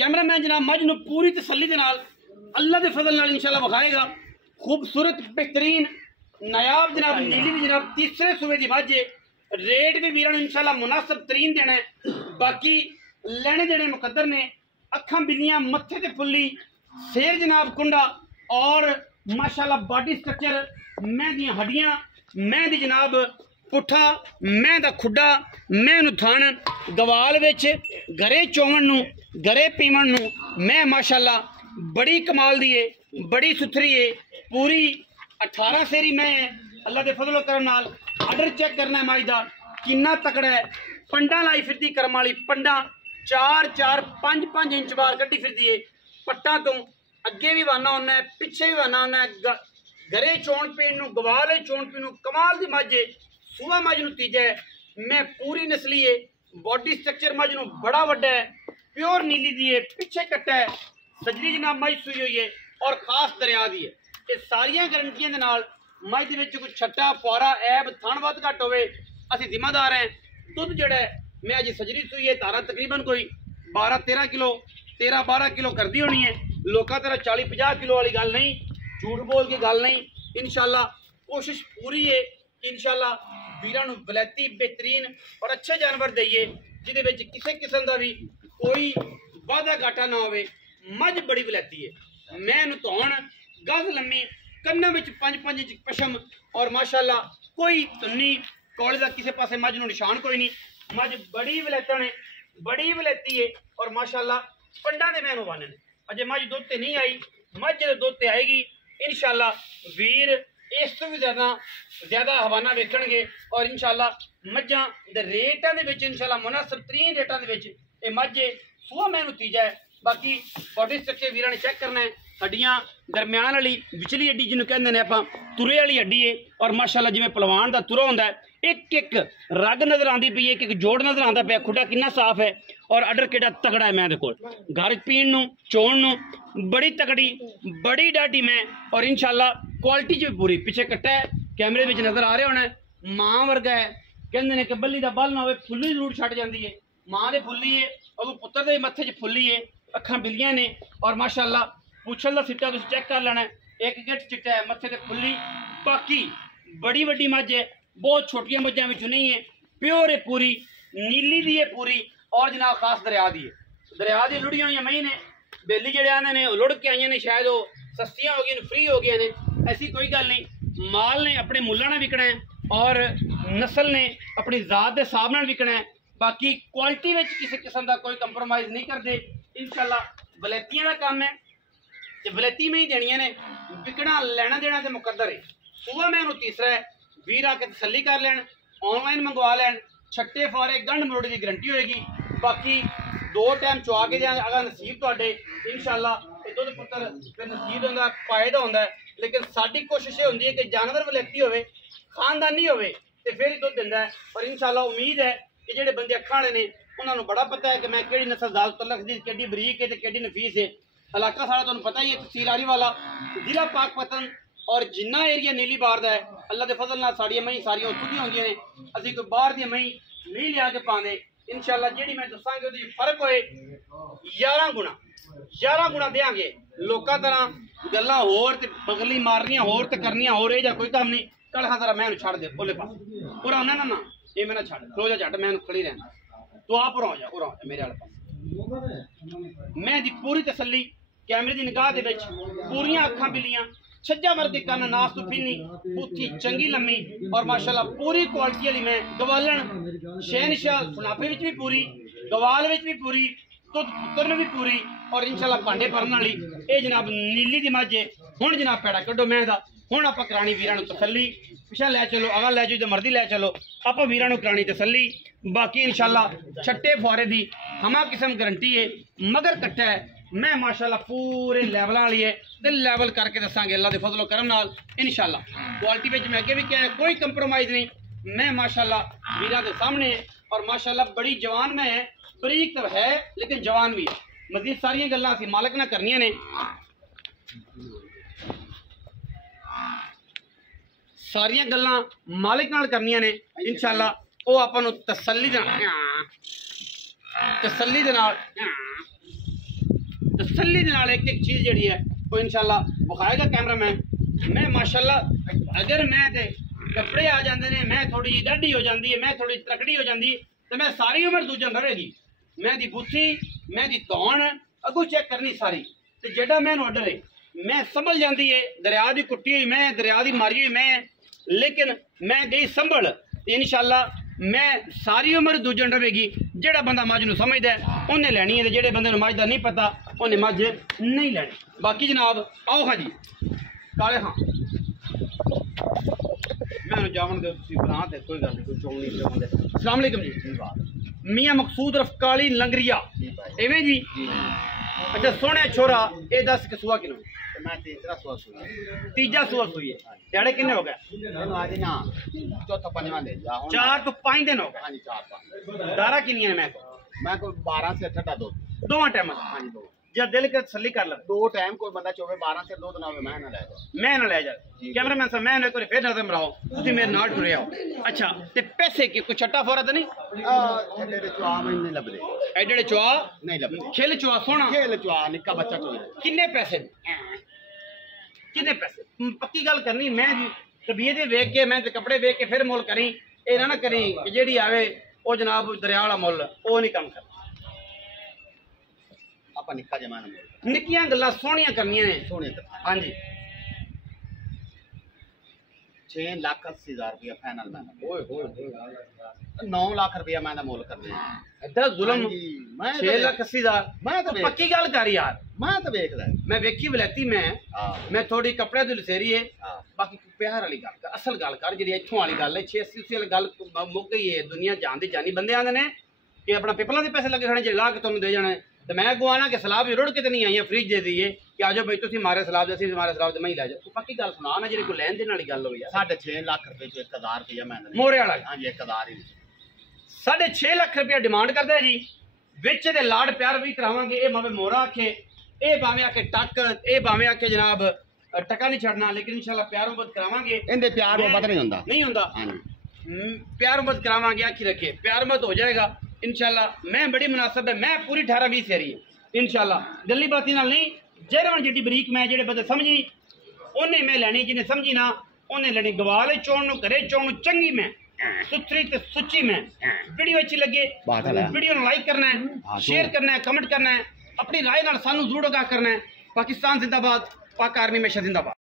Cameraman जनाब मज नूं पूरी तसल्ली दे नाल अल्लाह दे फजल नाल इंशाल्लाह विखाएगा। खूबसूरत बेहतरीन नायाब जनाब नीली दी जनाब तीसरे सूबे की मज है। रेट भी वीरां नूं इंशाल्लाह मुनासिब तरीन देना है। बाकी लेने देने मुकद्दर ने। अखां बिल्लियां, मत्थे ते फुल्ली, शेर जनाब कुंडा और माशाल्लाह बॉडी स्ट्रक्चर, मैं दी हड्डियां, मैं दी जनाब पुट्ठा, मैं दा खुड्डा, मैं नूं थान गवाल विच घरे चोवन नूं घरे पीवन नूं मैं माशाल्लाह बड़ी कमाल दी है, बड़ी सुथरी है। पूरी 18 सेरी मैं अल्लाह दे फजलो करम नाल आर्डर चेक करना है माई दा किन्ना तकड़ा है। पंडा लाई फिरदी करम वाली, पंडा 4-4, 5-5 इंच बार कड्डी फिरदी है। पट्टा तो अगे भी वाना होना है, पिछे भी वाना होना है। घरे चोन पीण नूं, गवाल चोन पीण नूं कमाल दी मज है। सूबा मज नूं तीजा है, मैं पूरी नस्ली है। बॉडी स्ट्रक्चर मज नूं बड़ा वड्डा है, प्योर नीली दी है, पिछे कट्टा है। सजरी जनाब मज सूई हुई है और खास दरिया दी है। ये सारियां गारंटियां दे नाल मज दे विच कोई छट्टा फुआरा ऐब थण वध घट होवे असीं जिम्मेदार हैं। दुध जिहड़ा है मैं अज सजरी सूई है, धारा तकरीबन कोई 12-13 किलो 13-12 किलो करती होनी है। लोग तरह 40-50 किलो वाली गल नहीं, झूठ बोल के गल नहीं। इंशाल्लाह कोशिश पूरी है कि इंशाल्लाह वीरां नूं वलैती बेहतरीन और अच्छे जानवर दईए जिहदे विच किसी किस्म का भी कोई वाधा घाटा ना होवे। मझ बड़ी वलैती है। मैं नूं धौण गज लम्मी, कन्नां विच 5-5 इंच पशम और माशाल्लाह कोई तुन्नी कौले का किसी पासे मझ नूं निशान कोई नहीं। मझ बड़ी वलैतण है, बड़ी वलैती है और माशाल्लाह पंडा दे मैनू वाने अजे मझ दुध ते नहीं आई। मझ जो दुध ते आएगी इंशाल्लाह वीर इस तो भी ज्यादा हवाना वेखणगे और इंशाल्लाह मझां दे रेटां दे विच इंशाल्लाह मुनासिब तरीन रेटां दे विच ये मझ सूआ मैनू तीजा है। बाकी बॉडी स्ट्रक्चर वीरां ने चेक करना है। हड्डियां दरम्यान वाली विचली हड्डी जिन्होंने कहते हैं आपां तुरे वाली हड्डी है और माशाल्लाह जिवें पलवान का तुरा होंदा है। एक एक रग नजर आती पई है, एक एक जोड़ नजर आता पिया। खुडा कितना साफ है और अडर कितना तगड़ा है। मैं देखो घर पीण नूं चोण नूं बड़ी तगड़ी बड़ी डाटी मैं और इंशाल्लाह क्वालिटी च भी पूरी। पिछे कट्टा है कैमरे में नजर आ रहा होना है। मां वर्गा है, कहते हैं कि बल्ली का बल ना हो फुल्ली जरूर छट जाती है। मां दे फुल्ली है और पुत्र के मत्थे च फुल्ली है। अखां बिल्लियां ने और माशाल्लाह पूछल का सिट्टा तुसीं चेक कर लेना है। एक गिट चिट्टा है, मत्थे ते फुल्ली। बाकी बड़ी वड्डी मझ है, बहुत छोटिया मझां विचों नहीं है। प्योर है पूरी, नीली दी है पूरी और जनाब खास दरिया दी है। दरिया दी लुड़ियां हुई मई ने बेली जड़े आने ने लुड़ के आई ने, शायद वो सस्तियां हो गई फ्री हो गई ने। ऐसी कोई गल नहीं। माल ने अपने मुल्लां नाल विकना है और नस्ल ने अपनी जात के हिसाब नाल विकना है। बाकी क्वालिटी में किसी किस्म का कोई कंप्रोमाइज़ नहीं करते। इंशाल्लाह वलैतियां का काम है तो वलैती में ही देनियां ने। विकना लेना देना तो मुकद्दर है। सुबह मैं उन्होंने तीसरा है वीर आके तसल्ली कर लैन, ऑनलाइन मंगवा लैन। छट्टे फारे गंढ मरोड़ी की गारंटी होएगी। बाकी 2 टाइम चुआ के देंगे अगर नसीब तुहाडे इंशाल्लाह दुध पुत्र फिर नसीब होंदा फायदा होंदा है। लेकिन साडी कोशिश ये होंदी है कि जानवर वलैती होवे, खानदानी होवे ते फिर ही दुध दिंदा है। और इंशाल्लाह उम्मीद है कि जेडे बंदे अखां वाले ने उन्होंने बड़ा पता है कि मैं केड़ी नस्ल दाल तलक दी केडी बरीक है ते केडी नफीस है। इलाका सारा तुहानूं पता ही है, तहसील आरीवाला जिला पाकपतन और जिन्ना एरिया नीली बार दा है अल्लाह के फजल नाल साड़ियां मई सारियां उत्थों दी होंदियां ने। असीं कोई बाहर दी मई नहीं लिया के पांदे। इंशाल्लाह जेड़ी मैं दसांगे उहदी फर्क होए 11 गुणा देंगे। लोकां तरह गल्लां होर ते बगली मारनियां होर ते करनियां होर ए जा कोई काम नहीं। कल हाँ जरा मैं छड़ दे ओले पास पूरा होना ना ये मैं छड़ खलो जा झट मैं खड़ी रहना तो आप उरा हो जा मेरे वाले पास। मैं दी पूरी तसल्ली कैमरे की निगाह दे विच पूरियां अखां बिल्लियां छज्जा वर्दी कन नास तो फिनी पुथी चंगी लम्मी और माशाल्लाह पूरी क्वालिटी वाली मैं गवालन शहनशाह सुनापे विच भी पूरी, गवाल विच भी पूरी, दुध पुत्र भी पूरी और इंशाल्लाह भांडे भरन वाली ये जनाब नीली दी मझ है। हुण जनाब पैड़ा कड्डो मैं दा हुण आपां करानी वीरां नूं तसल्ली। पिछा लै चलो अगा लै जाओ जो मर्जी लै चलो आपां वीरां नूं करानी तसल्ली। बाकी इंशाल्लाह छट्टे फुआरे दी हमा किस्म गारंटी है। मगर कट्टा है मैं माशाल्लाह पूरे लैवल वाली है तो लैवल करके दसांगे अल्लाह के फजलो करम नाल इंशाल्लाह। क्वालिटी में मैं अगे भी क्या है कोई कंप्रोमाइज़ नहीं। मैं माशाल्लाह वीरां के सामने और माशाल्लाह बड़ी जवान में है, बरीक तो है लेकिन जवान भी है। मजीद सारियां गल्लां असीं मालक नाल करनियां ने। सारियां गल्लां मालिक नाल करनियां ने इंशाल्लाह। वो आपां नूं तसल्ली दे नाल तसल्ली दे नाल एक एक चीज़ जिहड़ी है वो इंशाल्लाह विखाएगा कैमरामैन। मैं माशाल्लाह अगर मैं ते कपड़े आ जाते हैं, मैं थोड़ी जी डाढ़ी हो जाती है, मैं थोड़ी तकड़ी हो जाती तो मैं सारी उम्र दूजन रहेगी। मैं दी बुत्थी, मैं दी धौन अगू चेक करनी सारी, तो जेड़ा मैनू ऑर्डर है मैं समझ जाती है। दरिया की कुट्टी हुई मैं, दरिया की मारी हुई मैं, लेकिन मैं गई संभल इंशाल्लाह मैं सारी उम्र दूजन रहेगी। जेड़ा बंदा मझ नूं समझदा है उन्हें लैनी है, जेड़े बंदे नूं मझ दा नहीं पता उन्हें मझ नहीं लैनी। बाकी जनाब आओ हाँ जी काले हाँ मैं जावन दे बना दे कोई गल नहीं, कोई चौल नहीं चाहते। अस्सलाम वालेकुम जी। मियाँ मकसूद रफकाली लंगरिया एवें जी। अच्छा सोने छोरा ये दस कि सुआ किलो? मैं तीसरा सुआ सुई, तीजा सुआ सुई है। ध्याड़े किन्ने हो गए? आज ना चौथा पंजवां दे जा 4 तो 5 दिन हो गए। हाँ जी 4-5 दारा किन्नियां ने मैं को 12 से 18 दो दोवां टाइम? हाँ जी दो जब दिल कर तसल्ली कर ले दो टाइम कोई बंदा चोवे 12 से 2 दिन आवे मैं ना ले जा, मैं ना ले जा। कैमरामैन साहब मैं एक बार फिर नजर मराओ, तुसी मेरे नाल टुरे आओ। अच्छा ते पैसे की कोई छट्टा फोरा तो नहीं? छड्डे दे चुआ मैं नहीं लभदे, एडे चुआ नहीं लभदे। खेल चुआ सोना खेल चुआ निक्का बच्चा चोए किन्ने पैसे? किन्ने पैसे? पक्की गल करनी मैं जी तबीयत वेख के मैं ते कपड़े वेख के फिर मुल करी, ये ना करी कि जेड़ी आवे ओ जनाब दरिया वाला मुल ओ नहीं काम कर। आपा निक्का जमाना में निक्कियां गल्लां सोहणियां करनियां ने। सोने हाँ जी 6,80,000 रुपया फाइनल मैंने, ओए होए 9 लाख रुपया मैंने मोल कर दिया। इतना जुल्म मैं 6,80,000 मैं तो पक्की गल कर यार। मैं तो देख ले मैं वेखी वलैती मैं थोड़ी कपड़े दी लसेरी है। बाकी प्यार वाली गल कर, असल गल कर जी इत्थों वाली गल है। 680 वाली गल मुक गई है, दुनिया जानती जानी। बंदे आंदे ने कि अपना पिपलों के पैसे लगे खाने जे ला के तुहानू दे जाने, तो मैं गुआना कि सलाह भी रुड़ के तो नहीं आई फ्रिज दे दी है कि आ जाओ भाई तुम मारे सलाह दे मारे सलाह मैं ही लै जाओ। पक्की गल सुना ना जी कोई लैन देन वाली गल होई। 6.5 लाख रुपए जो 1,000 रुपया मैंने मोरे वाला। हाँ जी 1,000 ही 6.5 लाख रुपया डिमांड करता है जी। विच दे लाड़ प्यार भी करावांगे। ये भावे मोरा आखे, ये भावे आके टक, ये भावे आके जनाब टका नहीं छड़ना, लेकिन इंशाल्लाह प्यार मोहब्बत करावांगे। इनदे प्यार मोहब्बत नहीं होंदा, नहीं होंदा। प्यार मोहब्बत करावांगे, आखी रखे प्यार मोहब्बत हो जाएगा इंशाल्लाह। मैं बड़ी मुनासब है, मैं पूरी 18-20 सेरी इंशाल्लाह गली बाती नाल नहीं। जेरवन जिड्डी बरीक मैं जेडे बंदे समझी उन्हें मैं लैनी, जिन्हें समझी ना उन्हें लैनी। गवाले चोण नूं घरे चोण चंगी मैं सुथरी ते सुच्ची मैं। वीडियो अच्छी लगे वीडियो नूं लाइक करना है, शेयर करना है, कमेंट करना है, अपनी राय नाल सानू जरूर आगाह करना है। पाकिस्तान जिंदाबाद, पाक आर्मी हमेशा जिंदाबाद।